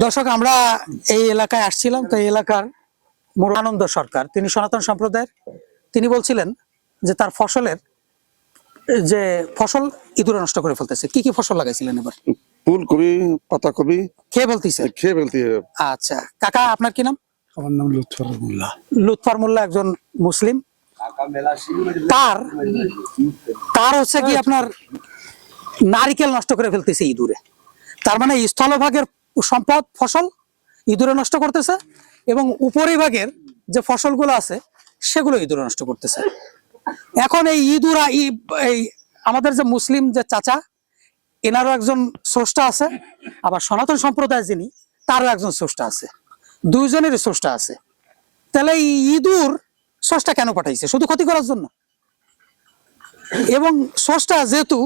দর্শক, আমরা এই এলাকায় আসছিলাম। তো এই এলাকার আনন্দ সরকার, তিনি সনাতন সম্প্রদায়ের। তিনি বলছিলেন যে তার ফসলের যে ফসল ইঁদুরে নষ্ট করে ফেলতেছে। কি কি ফসল লাগাইছিলেন এবার? ফুলকপি, পাতাকপি খেয়ে বলতেছে। খেয়ে ফেলতে। আচ্ছা কাকা, আপনার কি নাম? আমার নাম লুৎফর মোল্লা। লুৎফর মোল্লা, একজন মুসলিম। তার তার হচ্ছে কি আপনার নারিকেল নষ্ট করে ফেলতেছে ইঁদুরে। তার মানে স্থলভাগের সম্পদ ফসল ইঁদুরে নষ্ট করতেছে, এবং উপরিভাগের যে ফসলগুলো আছে সেগুলো ইঁদুরে নষ্ট করতেছে। এখন এই ইঁদুরা এই আমাদের যে মুসলিম যে চাচা, এনারও একজন স্রষ্টা আছে, আবার সনাতন সম্প্রদায় যিনি, তারও একজন স্রষ্টা আছে, দুইজনেরই স্রষ্টা আছে। তাহলে এই ইঁদুর স্রষ্টা কেন পাঠাইছে? শুধু ক্ষতি করার জন্য? এবং স্রষ্টা যেহেতু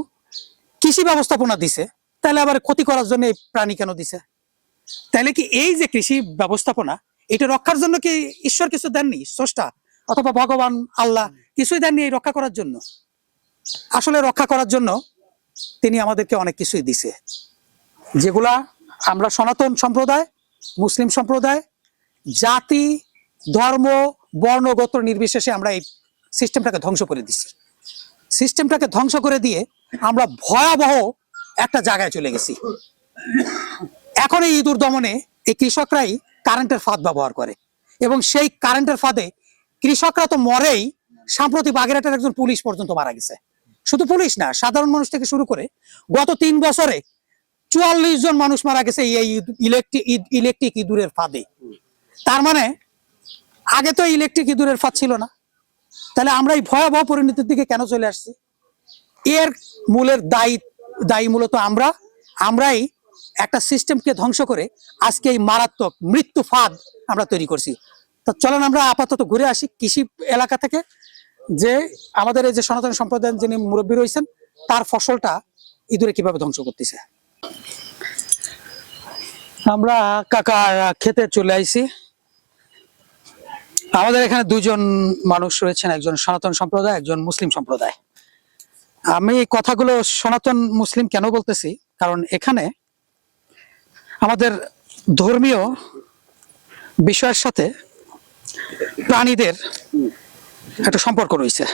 কৃষি ব্যবস্থাপনা দিছে, তাহলে আবার ক্ষতি করার জন্য এই প্রাণী কেন দিছে? তাহলে কি এই যে কৃষি ব্যবস্থাপনা, এটা রক্ষার জন্য কি ঈশ্বর কিছু দেননি? স্রষ্টা অথবা ভগবান আল্লাহ কিছুই দেননি এই রক্ষা করার জন্য? আসলে রক্ষা করার জন্য তিনি আমাদেরকে অনেক কিছুই দিছে, যেগুলা আমরা সনাতন সম্প্রদায়, মুসলিম সম্প্রদায়, জাতি, ধর্ম, বর্ণ, গোত্র নির্বিশেষে আমরা এই সিস্টেমটাকে ধ্বংস করে দিছি। সিস্টেমটাকে ধ্বংস করে দিয়ে আমরা ভয়াবহ একটা জায়গায় চলে গেছি। এখন এই ইঁদুর দমনে এই কৃষকরাই কারেন্টের ফাঁদ ব্যবহার করে, এবং সেই কারেন্টের ফাঁদে কৃষকরা তো মরেই। সাম্প্রতিক বাগেরহাটের একজন পুলিশ পর্যন্ত মারা গেছে। শুধু পুলিশ না, সাধারণ মানুষ থেকে শুরু করে গত 3 বছরে 44 জন মানুষ মারা গেছে এই ইলেকট্রিক ইঁদুরের ফাঁদে। তার মানে আগে তো ইলেকট্রিক ইঁদুরের ফাঁদ ছিল না। তাহলে আমরা এই ভয়াবহ পরিণতির দিকে কেন চলে আসছি? এর মূলের দায়ী মূলত আমরাই একটা সিস্টেমকে ধ্বংস করে আজকে এই মারাত্মক মৃত্যু ফাঁদ আমরা তৈরি করছি। তো চলেন আমরা আপাতত ঘুরে আসি কৃষি এলাকা থেকে, যে আমাদের এই যে সনাতন সম্প্রদায়ের যিনি মুরব্বী রয়েছেন, তার ফসলটা ইঁদুরে কিভাবে ধ্বংস করতেছে। আমরা কাকা খেতে চলে আইছি। আমাদের এখানে দুজন মানুষ রয়েছেন, একজন সনাতন সম্প্রদায়, একজন মুসলিম সম্প্রদায়। আমি এই কথাগুলো সনাতন মুসলিম কেন বলতেছি, কারণ এখানে আমাদের ধর্মীয় বিষয়ের সাথে প্রাণীদের একটা সম্পর্ক রয়েছে।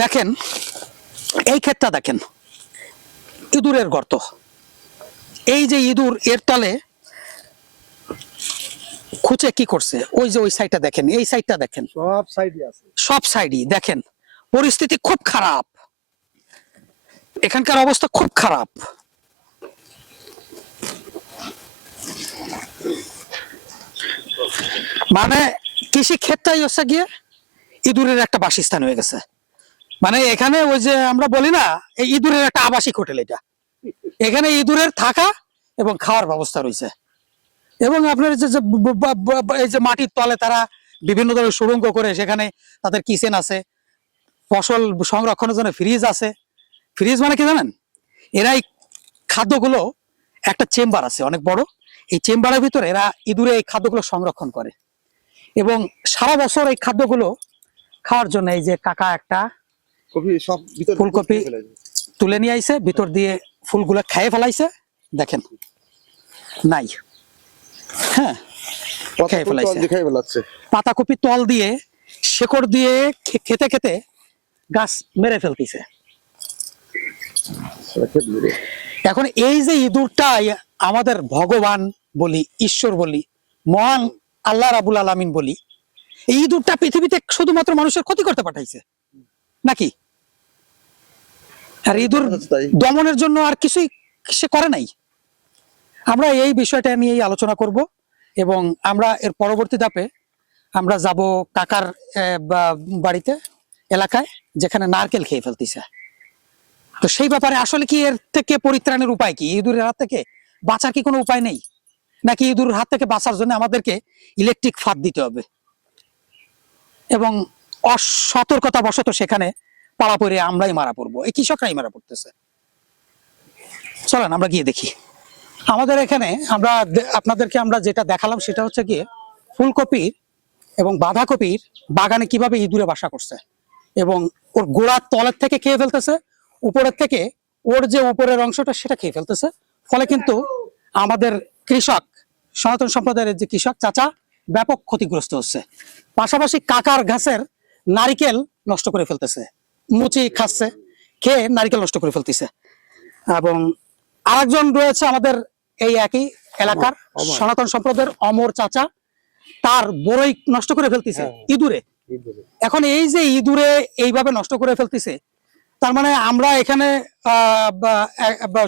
দেখেন এই ক্ষেতটা, দেখেন ইঁদুরের গর্ত। এই যে ইঁদুর, এর তলে খুঁচে কি করছে, ওই যে ওই সাইডটা দেখেন, এই সাইডটা দেখেন, সব সাইডে আছে, সব সাইডই দেখেন। পরিস্থিতি খুব খারাপ, এখানকার অবস্থা খুব খারাপ। মানে কৃষি ক্ষেতটাই হচ্ছে গিয়ে ইঁদুরের একটা বাসস্থান হয়ে গেছে। মানে এখানে ওই যে আমরা বলি না, এই ইঁদুরের একটা আবাসিক হোটেল এটা। এখানে ইঁদুরের থাকা এবং খাওয়ার ব্যবস্থা রয়েছে। এবং আপনার এই যে মাটির তলে তারা বিভিন্ন ধরনের সুড়ঙ্গ করে, সেখানে তাদের কিচেন আছে, ফসল সংরক্ষণের জন্য ফ্রিজ আছে। ফ্রিজ মানে কি জানেন? এরা এই খাদ্যগুলো, একটা চেম্বার আছে অনেক বড়, এই চেম্বারের ভিতরে এরা ইঁদুরে এই খাদ্যগুলো সংরক্ষণ করে, এবং সারা বছর এই খাদ্যগুলো খাওয়ার জন্য এই যে কাকা একটা ফুলকপি তুলে নিয়ে আইছে, ভিতর দিয়ে ফুলগুলো খেয়ে ফেলাইছে। দেখেন নাই, হ্যাঁ খেয়ে ফেলাইছে। পাতাকপি তল দিয়ে, শেকড় দিয়ে খেতে খেতে গাছ মেরে ফেলতেছে। এখন এই যে ইঁদুরটা আমাদের ভগবান বলি, ঈশ্বর বলি, মহান আল্লাহ রাবুল আলামিন বলি, এই ইঁদুরটা পৃথিবীতে শুধুমাত্র মানুষের ক্ষতি করতে পাঠাইছে নাকি? আর ইঁদুর দমনের জন্য আর কিছুই সে করে নাই। আমরা এই বিষয়টা নিয়েই আলোচনা করব, এবং আমরা এর পরবর্তী ধাপে আমরা যাব কাকার বাড়িতে, এলাকায়, যেখানে নারকেল খেয়ে ফেলতেছে। তো সেই ব্যাপারে আসলে কি এর থেকে পরিত্রাণের উপায় কি? ইঁদুরের হাত থেকে বাঁচার কি কোনো উপায় নেই, নাকি ইঁদুরের হাত থেকে বাঁচার জন্য আমাদেরকে ইলেকট্রিক ফাঁদ দিতে হবে, এবং অসতর্কতা বশত সেখানে পাড়া পড়ে আমরাই মারা পড়বো, এই কৃষকরাই মারা পড়তেছে? চলেন আমরা গিয়ে দেখি। আমাদের এখানে আপনাদেরকে আমরা যেটা দেখালাম সেটা হচ্ছে গিয়ে ফুলকপির এবং বাঁধাকপির বাগানে কিভাবে ইঁদুরে বাসা করছে, এবং ওর গোড়ার তলের থেকে খেয়ে ফেলতেছে, উপরের থেকে ওর যে উপরের অংশটা সেটা খেয়ে ফেলতেছে। ফলে কিন্তু আমাদের কৃষক, সনাতন সম্প্রদায়ের যে কৃষক চাচা ব্যাপক ক্ষতিগ্রস্ত হচ্ছে। পাশাপাশি কাকার গাছের নারিকেল নষ্ট করে ফেলতেছে, মুচি খাচ্ছে, খেয়ে নারিকেল নষ্ট করে ফেলতেছে। এবং আরেকজন রয়েছে আমাদের এই একই এলাকার সনাতন সম্প্রদায়ের অমর চাচা, তার বড়ই নষ্ট করে ফেলতেছে ইঁদুরে। এখন এই যে ইঁদুরে এইভাবে নষ্ট করে ফেলতেছে, তার মানে আমরা এখানে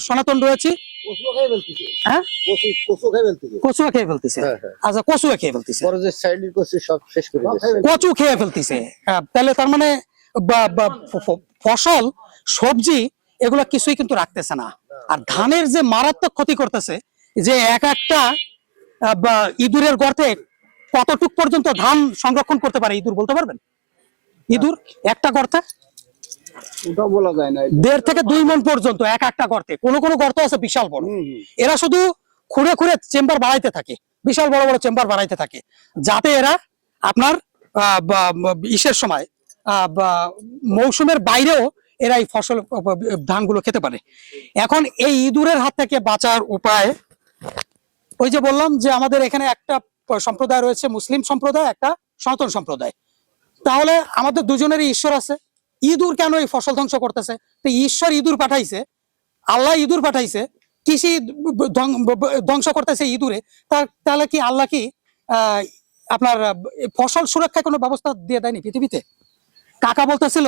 সনাতন রয়েছি, হ্যাঁ কচুয়া খেয়ে ফেলতেছে। আচ্ছা, কচুয়া খেয়ে ফেলতেছে, কচু খেয়ে ফেলতেছে। তাহলে তার মানে ফসল, সবজি এগুলো কিছুই কিন্তু রাখতেছে না। আর ধানের যে মারাত্মক ক্ষতি করতেছে, যে এক একটা ইঁদুরের গর্তে কতটুক পর্যন্ত ধান সংরক্ষণ করতে পারে ইঁদুর, বলতে পারবেন? ইঁদুর একটা গর্তে ওটা বলা যায় না। 1.5 থেকে 2 মণ পর্যন্ত এক একটা গর্তে। কোন কোন গর্ত আছে বিশাল বড়। এরা শুধু খুঁড়ে খুঁড়ে চেম্বার বাড়াইতে থাকে, বিশাল বড় বড় চেম্বার বাড়াইতে থাকে, যাতে এরা আপনার ইসের সময় মৌসুমের বাইরেও এরা এই ফসল, ধানগুলো খেতে পারে। এখন এই ইঁদুরের হাত থেকে বাঁচার উপায়, ওই যে বললাম যে আমাদের এখানে একটা সম্প্রদায় রয়েছে, মুসলিম সম্প্রদায়, একটা সনাতন সম্প্রদায়। তাহলে আমাদের দুজনেরই ঈশ্বর আছে। ইঁদুর কেন এই ফসল ধ্বংস করতেছে? তো ঈশ্বর ইঁদুর পাঠাইছে, আল্লাহ ইঁদুর পাঠাইছে, কৃষি ধ্বংস করতেছে ইঁদুরে। তাহলে কি আল্লাহ কি আপনার ফসল সুরক্ষায় কোনো ব্যবস্থা দিয়ে দেয়নি পৃথিবীতে? কাকা বলতেছিল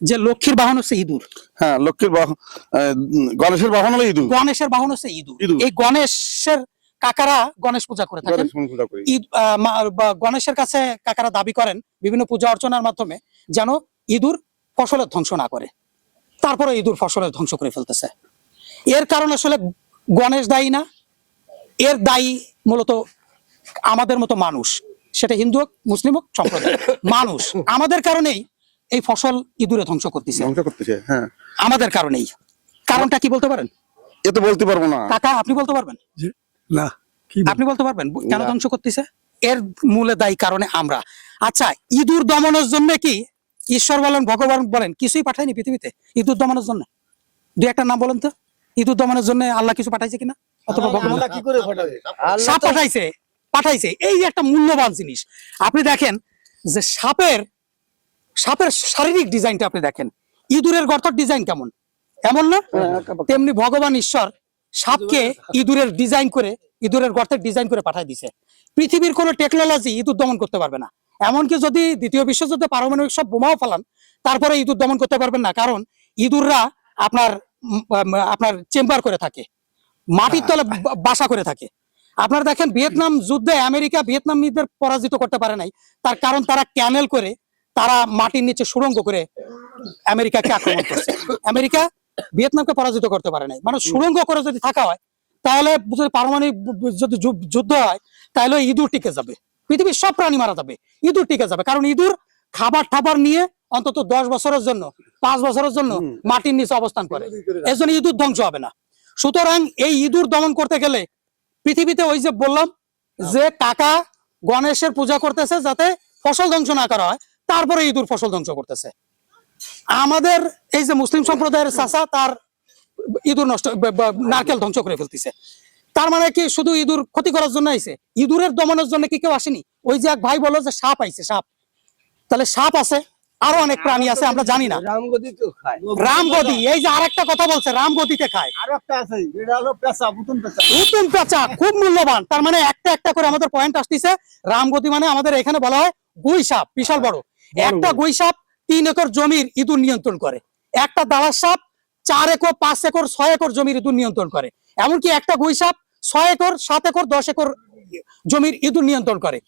যে লক্ষ্মীর বাহন হচ্ছে ইঁদুর। হ্যাঁ, লক্ষ্মীর বাহন, গণেশের বাহন হলো ইঁদুর। গণেশের বাহন হচ্ছে ইঁদুর। এই গণেশের কাকারা গণেশ পূজা করে থাকেন। গণেশের কাছে কাকারা দাবি করেন বিভিন্ন পূজা অর্চনার মাধ্যমে যেন ইঁদুর ফসলের ধ্বংস না করে। তারপরে ইঁদুর ফসলের ধ্বংস করে ফেলতেছে। এর কারণ আসলে গণেশ দায়ী না, এর দায়ী মূলত আমাদের মতো মানুষ, সেটা হিন্দু হোক মুসলিম হোক সম্প্রদায়, মানুষ আমাদের কারণেই এই ফসল ইঁদুরে ধ্বংস করতেছে। হ্যাঁ, আমাদের কারণেই। কারণটা কি বলতে পারেন? এ তো বলতে পারবো না। কাকা আপনি বলতে পারবেন? না, আপনি বলতে পারবেন কেন না। ধ্বংস করতেছে? এর মূলে দায়ী কারণে আমরা। আচ্ছা, ইঁদুর দমনের জন্য কি ঈশ্বর বলেন, ভগবান বলেন কিছুই পাঠায়নি পৃথিবীতে ইঁদুর দমনের জন্য? দুই একটা নাম বলেন তো, ইঁদুর দমনের জন্য আল্লাহ কিছু পাঠাইছে কিনা? অথবা ভগবান সাপ পাঠাইছে, পাঠাইছে। এই যে একটা মূল্যবান জিনিস। আপনি দেখেন যে সাপের শারীরিক ডিজাইনটা আপনি দেখেন, ইঁদুরের গর্তের ডিজাইন কেমন, এমন না? তেমনি ভগবান ঈশ্বর সাপকে ইঁদুরের ডিজাইন করে, ইঁদুরের গর্তের ডিজাইন করে পাঠাই দিছে। পৃথিবীর কোনো টেকনোলজি ইঁদুর দমন করতে পারবে না। এমনকি যদি দ্বিতীয় বিশ্বযুদ্ধে পারমাণবিক সব বোমাও ফেলান, তারপরে ইঁদুর দমন করতে পারবেন না। কারণ ইঁদুররা আপনার চেম্বার করে থাকে, মাটির তলে বাসা করে থাকে। আপনারা দেখেন ভিয়েতনাম যুদ্ধে আমেরিকা ভিয়েতনামীদের পরাজিত করতে পারে নাই, তার কারণ তারা ক্যানেল করে, তারা মাটির নিচে সুড়ঙ্গ করে আমেরিকাকে আক্রমণ করছে। আমেরিকা ভিয়েতনামকে পরাজিত করতে পারে নাই। মানে সুড়ঙ্গ করে যদি থাকা হয়, তাহলে যদি পারমাণবিক যদি যুদ্ধ হয়, তাহলে ইঁদুর টিকে যাবে, পৃথিবীর সব প্রাণী মারা যাবে, ইঁদুর টিকে যাবে। কারণ ইঁদুর খাবার টাবার নিয়ে অন্তত 10 বছরের জন্য, 5 বছরের জন্য মাটির নিচে অবস্থান করে, এর জন্য ইঁদুর ধ্বংস হবে না। সুতরাং এই ইঁদুর দমন করতে গেলে পৃথিবীতে ওই যে বললাম যে কাকা গণেশের পূজা করতেছে যাতে ফসল ধ্বংস না করা হয়, তারপরে ইঁদুর ফসল ধ্বংস করতেছে। আমাদের এই যে মুসলিম সম্প্রদায়ের চাচা, তার ইঁদুর নষ্ট, নারকেল ধ্বংস করে ফেলতেছে। তার মানে কি শুধু ইঁদুর ক্ষতি করার জন্য আইছে? ইঁদুরের দমনের জন্য কি কেউ আসেনি? ওই যে এক ভাই বললো যে সাপ আইছে, সাপ, তাহলে সাপ আছে, আরো অনেক প্রাণী আছে, আমরা জানি না। রামগদি তো খায়। রামগদি, এই যে আরেকটা কথা বলছে, রামগদিতে খায়। আরো একটা আছে, এটা হলো পেঁচা, বুতুম পেঁচা। নতুন পেঁচা খুব মূল্যবান। তার মানে একটা একটা করে আমাদের পয়েন্ট আসতেছে। রামগতি মানে আমাদের এখানে বলা হয় গুই সাপ, বিশাল বড়। একটা গুই সাপ 3 একর জমির ইঁদুর নিয়ন্ত্রণ করে। একটা দালার সাপ 4 একর, 5 একর, 6 একর জমির ইঁদুর নিয়ন্ত্রণ করে। এমনকি একটা গুই সাপ 6 একর, 7 একর, 10 একর জমির ইঁদুর নিয়ন্ত্রণ করে।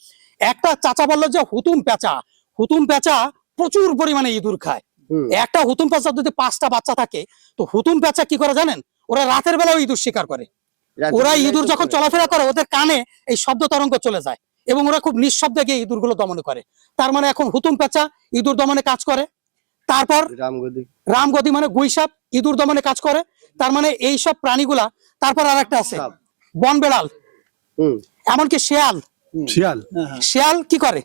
একটা চাচা বললো যে হুতুম পেঁচা, হুতুম পেঁচা প্রচুর পরিমাণে ইঁদুর খায়। একটা হুতুম পেঁচা যদি 5টা বাচ্চা থাকে, তো হুতুম পেঁচা কি করে জানেন? ওরা রাতের বেলাও ইঁদুর শিকার করে। ওরা ইঁদুর যখন চলাফেরা করে, ওদের কানে এই শব্দ তরঙ্গ চলে যায় এবং ওরা খুব নিঃশব্দে গিয়ে ইঁদুরগুলো দমন করে। তার মানে এখন হুতুম পেঁচা ইঁদুর দমনে কাজ করে। তারপর রামগদি মানে গুই সাপ ইঁদুর দমনে কাজ করে। তার মানে এই সব প্রাণীগুলা। তারপর আরেকটা আছে বন বেড়াল, এমনকি শেয়াল। শিয়াল শেয়াল কি করে?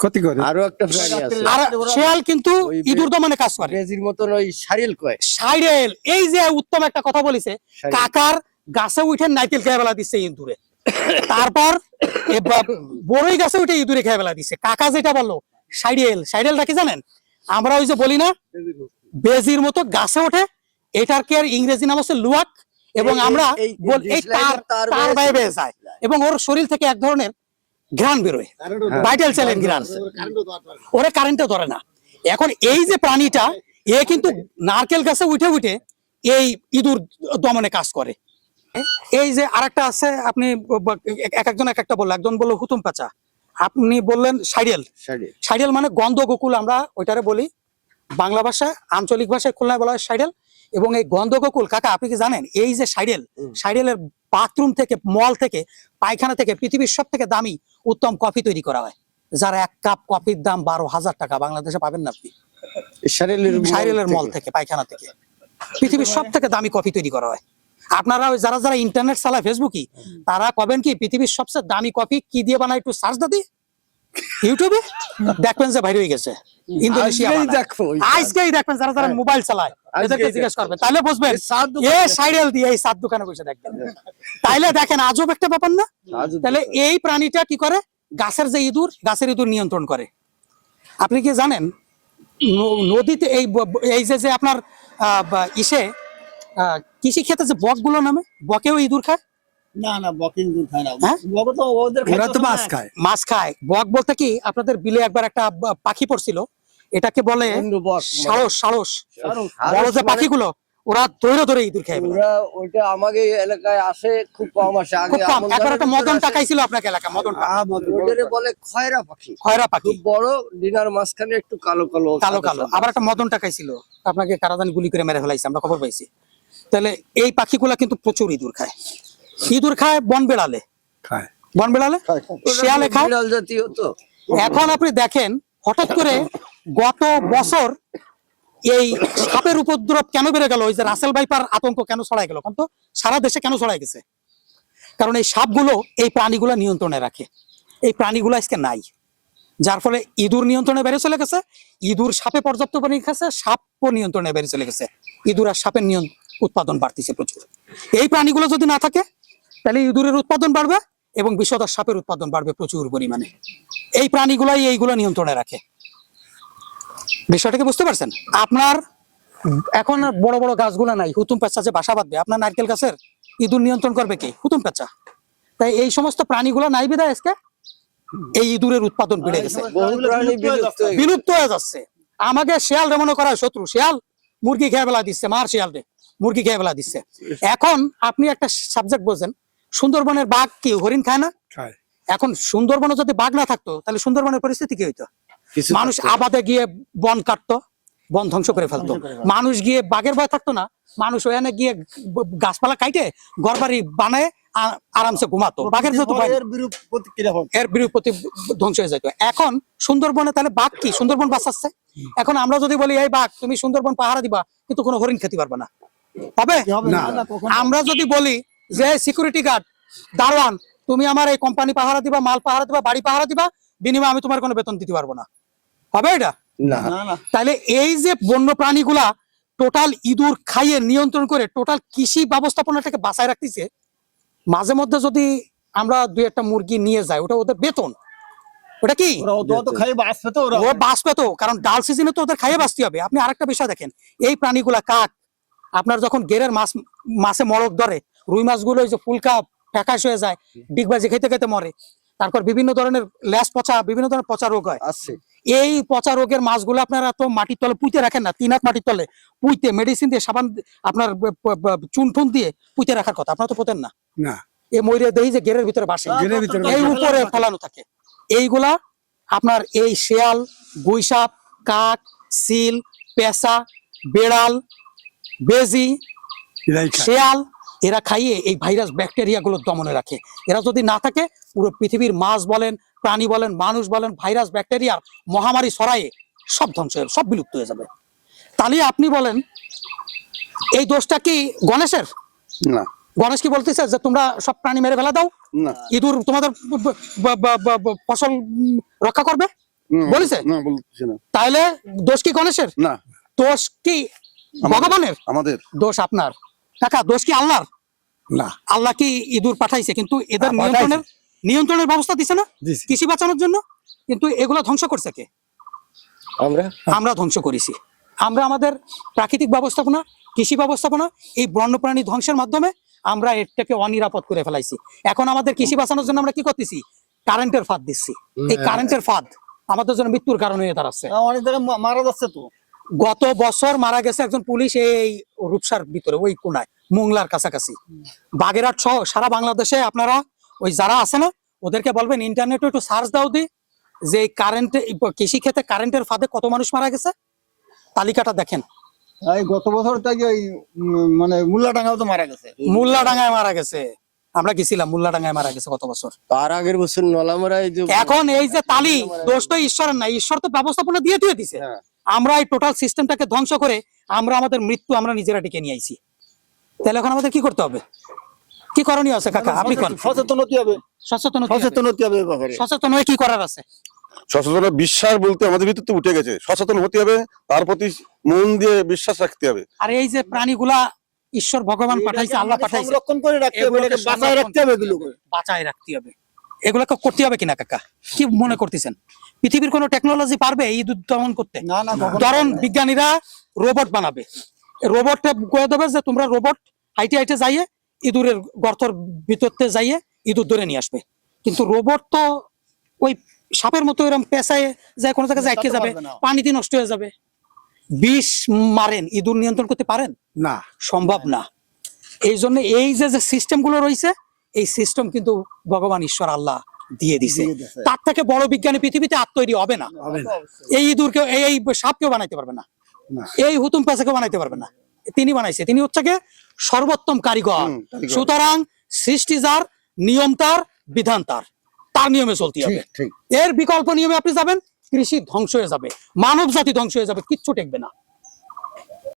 ক্ষতি করে। আরো একটা প্রাণী আছে, আর শেয়াল কিন্তু ইঁদুর দমনে কাজ করে। বেজির মতন ওই শারিল কয়। সাইরেল, এই যে উত্তম একটা কথা বলেছে শাইরেল। কাকার গাছে উঠে নারকেল খেয়ে ফেলা দিচ্ছে ইঁদুরে, তারপর বড়ই গাছে উঠে ইঁদুরে খেয়ে ফেলা দিচ্ছে। কাকা যেটা বললো সাইডেলটা কি জানেন? আমরা ওই যে বলি না বেজির মতো গাছে ওঠে, এটার কি আর ইংরেজি নাম হচ্ছে লুয়াক, এবং আমরা এই তার বাইরে যায় এবং ওর শরীর থেকে এক ধরনের ঘ্রাণ বেরোয়, ভাইটাল চ্যালেঞ্জ ঘ্রাণ, ওরে কারেন্টে ধরে না। এখন এই যে প্রাণীটা, এ কিন্তু নারকেল গাছে উঠে উঠে এই ইঁদুর দমনে কাজ করে। এই যে আরেকটা আছে, আপনি এক একজন এক একটা বললো, একজন বললো হুতুম পাচা, আপনি বললেন সাইডেল মানে গন্ধ গোকুল, আমরা ওইটারে বলি বাংলা ভাষায়, আঞ্চলিক ভাষায় খুলনায় বলা হয় সাইডেল। এবং এই গন্ধ গোকুল কাকা আপনি কি জানেন, এই যে সাইডেলের বাথরুম থেকে, মল থেকে, পায়খানা থেকে পৃথিবীর সব থেকে দামি উত্তম কফি তৈরি করা হয়, যার এক কাপ কফির দাম 12,000 টাকা, বাংলাদেশে পাবেন না আপনি। সাইডেলের মল থেকে, পায়খানা থেকে পৃথিবীর সব থেকে দামি কফি তৈরি করা হয়। আপনারা ওই যারা যারা ইন্টারনেট চালায়, ফেসবুকে, তারা কবেন কি পৃথিবীর সবচেয়ে দামি কফি কি দিয়ে বানায়, একটু সার্চ দাদি ইউটিউবে দেখবেন যে বাইরে হয়ে গেছে ইন্দোনেশিয়া আজকেই দেখবেন, যারা যারা মোবাইল চালায় এদেরকে জিজ্ঞেস করবেন, তাহলে বুঝবেন এ সাইডেল দিয়ে এই সাত দোকানে বসে দেখবেন। তাইলে দেখেন আজব একটা ব্যাপার না? তাহলে এই প্রাণীটা কি করে? গাছের যে ইঁদুর, গাছের ইঁদুর নিয়ন্ত্রণ করে। আপনি কি জানেন নদীতে এই যে আপনার ইসে কৃষি ক্ষেত্রে যে বক গুলো নামে, বকেও ইঁদুর খায় না বকিং দুধ খায় না, হ্যাঁ? বক তো ওদের ওরা তো মাছ খায়। মাছ খায়। বক বলতে কি, আপনাদের বিলে একবার একটা পাখি পড়ছিল, এটাকে বলে সারস। বড় যে পাখিগুলো, ওরা ধরে ইঁদুর খায়। ওরা ওইটা আমাকে এলাকায় আসে, খুব কম আসে। খুব কম। একবার একটা মদন টাকাইছিল আপনাকে এলাকা, মদন ওটারে বলে খয়রা পাখি, পাখি, খুব বড়, ডিনার মাঝখানে একটু কালো কালো। আবার একটা মদন টাকাইছিল, আপনাকে কারাদানি গুলি করে মেরে ফেলাইছে, আমরা খবর পাইছি। তাহলে এই পাখিগুলা কিন্তু প্রচুর ইঁদুর খায়। ইঁদুর খায় বন বেড়ালে, শিয়ালে খায়। বিড়াল জাতীয় তো। এখন আপনি দেখেন হঠাৎ করে গত বছর এই সাপের উপদ্রব কেন বেড়ে গেল? ওই যে রাসেল ভাইপার আতঙ্ক কেন ছড়াই গেল? কিন্তু সারা দেশে কেন ছড়াই গেছে? কারণ এই সাপগুলো এই প্রাণীগুলো নিয়ন্ত্রণে রাখে, এই প্রাণীগুলো আজকে নাই, যার ফলে ইঁদুর নিয়ন্ত্রণে বেড়ে চলে গেছে। ইঁদুর সাপে পর্যাপ্ত পরিমাণে খাচ্ছে, সাপও নিয়ন্ত্রণে বেড়ে চলে গেছে। ইঁদুর আর সাপের উৎপাদন বাড়তিছে প্রচুর। এই প্রাণীগুলো যদি না থাকে, তাহলে ইঁদুরের উৎপাদন বাড়বে এবং বিষধর সাপের উৎপাদন বাড়বে প্রচুর পরিমাণে। এই প্রাণীগুলাই এইগুলো নিয়ন্ত্রণে রাখে। বিষয়টাকে বুঝতে পারছেন? আপনার এখন বড় বড় গাছগুলো নাই, হুতুম পেঁচা যে বাসা বাঁধবে, আপনার নারকেল গাছের ইঁদুর নিয়ন্ত্রণ করবে কে? হুতুম পেঁচা। তাই এই সমস্ত প্রাণীগুলো নাই বিধায় আজকে এই ইঁদুরের উৎপাদন বেড়ে গেছে, বিলুপ্ত হয়ে যাচ্ছে। আমাকে শিয়াল মনে করা হয় শত্রু, শিয়াল মুরগি খেয়ে বেলা দিচ্ছে, মার শিয়াল রে মুরগি খেয়ে বেলা দিচ্ছে। এখন আপনি একটা সাবজেক্ট বোঝেন, সুন্দরবনের বাঘ কি হরিণ খায় না? এখন সুন্দরবনে যদি বাঘ না থাকতো, তাহলে সুন্দরবনের পরিস্থিতি কি হইতো? মানুষ আবাদে গিয়ে বন কাটতো, বন ধ্বংস করে ফেলতো। মানুষ গিয়ে বাঘের ভয় থাকতো না, মানুষ ওখানে গিয়ে গাছপালা কাটে ঘরবাড়ি বানায় আরামসে ঘুমাতো। বাঘের যেহেতু এর বিরূপতি ধ্বংস হয়ে যেত। এখন সুন্দরবনে তাহলে বাঘ কি? সুন্দরবন বাঁচাচ্ছে। এখন আমরা যদি বলি এই বাঘ তুমি সুন্দরবন পাহারা দিবা, কিন্তু কোনো হরিণ খেতে পারবে না, হবে না। আমরা যদি বলি যে সিকিউরিটি গার্ড, দারোয়ান, তুমি আমার এই কোম্পানি পাহারা দিবা, মাল পাহারা দিবা, বাড়ি পাহারা দিবা, বিনিময়ে আমি তোমার কোনো বেতন দিতে পারবো না, হবে এটা? না। তাহলে এই যে বন্য প্রাণীগুলা টোটাল ইঁদুর খাইয়ে নিয়ন্ত্রণ করে টোটাল কৃষি ব্যবস্থাপনাটাকে বাঁচায় রাখতেছে। মাঝে মধ্যে যদি আমরা দুই একটা মুরগি নিয়ে যাই, ওটা ওদের বেতন, ওটা কি ও বাঁচবে তো, কারণ ডাল সিজনে তো ওদের খাইয়ে বাঁচতে হবে। আপনি আরেকটা বিষয় দেখেন, এই প্রাণীগুলা কাক, আপনার যখন গেরের মাছে মরক ধরে, রুই মাছগুলো যে ফুলকা ফ্যাকাশ হয়ে যায়, ডিগবাজি খেতে খেতে মরে। তারপর বিভিন্ন ধরনের ল্যাস পচা, বিভিন্ন ধরনের পচা রোগ হয়। এই পচা রোগের মাছগুলো আপনারা তো মাটির তলে পুঁতে রাখেন না, 3 হাত মাটির তলে পুঁতে মেডিসিন দিয়ে, সাবান আপনার চুন টুন দিয়ে পুঁতে রাখার কথা, আপনারা তো পোতেন না। এই ময়ূরে দেই যে গেরের ভিতরে বাসে, এই উপরে ফেলানো থাকে। এইগুলা আপনার এই শেয়াল, গুইসাপ, কাক, সিল, পেঁচা, বেড়াল, বেজি, শেয়াল, এরা খাইয়ে এই ভাইরাস ব্যাকটেরিয়া গুলো দমনে রাখে। এরা যদি না থাকে, পুরো পৃথিবীর মাছ বলেন, প্রাণী বলেন, মানুষ বলেন, ভাইরাস ব্যাকটেরিয়ার মহামারী ছড়াইয়ে সব ধ্বংস হয়ে, সব বিলুপ্ত হয়ে যাবে। তাহলে আপনি বলেন এই দোষটা কি গণেশের? না। গণেশ কি বলতেছে যে তোমরা সব প্রাণী মেরে ফেলা দাও, ইঁদুর তোমাদের ফসল রক্ষা করবে বলেছে? তাহলে দোষ কি গণেশের? না। দোষ কি ভগবানের? আমাদের দোষ আপনার। কাকা দোষ কি আল্লাহর? না আল্লাহ কি ইঁদুর পাঠাইছে, কিন্তু এদের হ্যাঁ, পাঠাইছে। নিয়ন্ত্রণের ব্যবস্থা দিছে না দিছে। কৃষি বাঁচানোর জন্য, কিন্তু এগুলো ধ্বংস করছে কে? আমরা আমরা ধ্বংস করেছি। আমরা আমাদের প্রাকৃতিক ব্যবস্থাপনা, কৃষি ব্যবস্থাপনা, এই বন্যপ্রাণী ধ্বংসের মাধ্যমে আমরা এটাকে অনিরাপদ করে ফেলাইছি। এখন আমাদের কৃষি বাঁচানোর জন্য আমরা কি করতেছি? কারেন্টের ফাঁদ দিচ্ছি। এই কারেন্টের ফাঁদ আমাদের জন্য মৃত্যুর কারণ হয়ে দাঁড়াচ্ছে। অনেক জায়গায় মারা যাচ্ছে তো। গত বছর মারা গেছে একজন পুলিশ এই রূপসার ভিতরে, ওই কোনায় মোংলার কাছাকাছি। বাগেরহাট সহ সারা বাংলাদেশে আপনারা ওই যারা আছে না, ওদেরকে বলবেন ইন্টারনেটে একটু সার্চ দাও দি যে কারেন্টে কৃষি ক্ষেত্রে কারেন্টের ফাঁদে কত মানুষ মারা গেছে, তালিকাটা দেখেন। এই গত বছর থেকে ওই মানে মুল্লাডাঙ্গাও তো মারা গেছে। মোল্লাডাঙ্গায় মারা গেছে, আমরা গেছিলাম, মোল্লাডাঙ্গায় মারা গেছে গত বছর। তার আগের বছর নলামরা এই যে এখন এই যে তালি, দোষ তো ঈশ্বরের না, ঈশ্বর তো ব্যবস্থাপনা দিয়ে দিছে। হ্যাঁ। আমরা এই টোটাল সিস্টেমটাকে ধ্বংস করে আমরা আমাদের মৃত্যু আমরা নিজেরা ডেকে নিয়ে আইছি। তাহলে এখন আমাদের কি করতে হবে? কি করণীয় আছে কাকা, আপনি কোন? সচেতন হতে হবে, সচেতন হতে হবে। সচেতন হতে হবে এই ব্যাপারে। সচেতন হয়ে কি করার আছে? সচেতন বিশ্বাস বলতে আমাদের ভিতরে উঠে গেছে, সচেতন হতে হবে, তার প্রতি মন দিয়ে বিশ্বাস রাখতে হবে। আর এই যে প্রাণীগুলা ঈশ্বর ভগবান পাঠাইছে, আল্লাহ এটাকে পাঠাইছে, সংরক্ষণ করে রাখতে হবে, এগুলোকে এটাকে বাঁচায় রাখতে হবে এগুলোকে। বাঁচায় রাখতে হবে। এগুলোকে করতে হবে কিনা কাকা, কি মনে করতেছেন? পৃথিবীর কোনো টেকনোলজি পারবে এই ইঁদুর দমন করতে? না না কখনো ধরুন পারবে না। বিজ্ঞানীরা রোবট বানাবে, রোবটটা করে দেবে যে তোমরা রোবট হাইটে হাইটে যাইয়ে ইঁদুরের গর্তর ভিতরতে যাইয়ে ইঁদুর ধরে নিয়ে আসবে। কিন্তু রোবট তো ওই সাপের মতো এরকম পেঁচায় যায়, কোনো জায়গায় আটকে যাবে, পারবে না। পানিতে নষ্ট হয়ে যাবে। বিষ মারেন, ইঁদুর নিয়ন্ত্রণ করতে পারেন? না সম্ভব না। এই জন্য এই যে যে সিস্টেম গুলো রয়েছে, এই সিস্টেম কিন্তু ভগবান ঈশ্বর আল্লাহ দিয়ে দিছে। দিয়ে দিছে। তার থেকে বড় বিজ্ঞানী পৃথিবীতে আর তৈরি হবে না। হবে না। এই ইঁদুরকে, এই সাপকেও বানাইতে পারবে না, না। এই হুতুম পেঁচাকেও বানাইতে পারবে না। তিনি বানাইছে, তিনি হচ্ছে গিয়ে সর্বোত্তম কারিগর। কারিগর। সুতরাং সৃষ্টি যার, নিয়ম তার, বিধান তার, তার নিয়মে চলতে হবে। ঠিক এর বিকল্প নিয়মে আপনি যাবেন, কৃষি ধ্বংস হয়ে যাবে, মানব জাতি ধ্বংস হয়ে যাবে, কিচ্ছু টেকবে না।